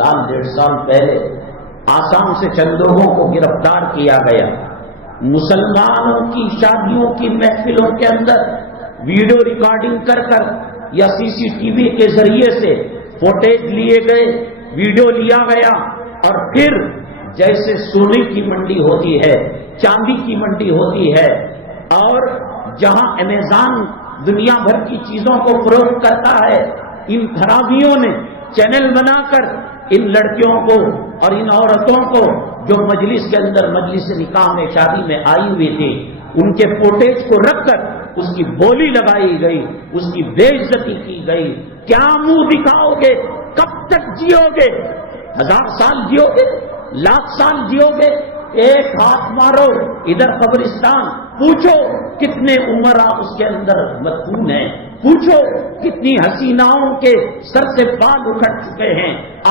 سال 1.5 سال پہلے آسام سے چند لوگوں کو گرفتار کیا گیا. مسلمانوں کی شادیوں کی محفلوں کے اندر ویڈیو ریکارڈنگ کر یا CCTV کے ذریعے سے فوٹیج لیے گئے، ویڈیو لیا گیا، اور پھر جیسے سونے کی منڈی ہوتی ہے، چاندی کی منڈی ہوتی ہے، اور جہاں امیزون دنیا بھر کی چیزوں کو فروخت کرتا ہے، ان خرابیوں نے چینل بنا کر ان لڑکیوں کو اور ان عورتوں کو جو مجلس کے اندر مجلس نکاح میں شادی میں آئی ہوئی تھی، ان کے فوٹیج کو رکھ کر اس کی بولی لگائی گئی، اس کی بے عزتی کی گئی. کیا منہ دکھاؤ گے؟ کب تک جیو گے؟ 1000 سال جیو گے؟ 1,00,000 سال جیو گے؟ ایک ہاتھ مارو ادھر قبرستان، پوچھو کتنے عمرہ اس کے اندر مدفون ہیں، پوچھو کتنی حسیناؤں کے سر سے بال اکھڑ چکے ہیں. آج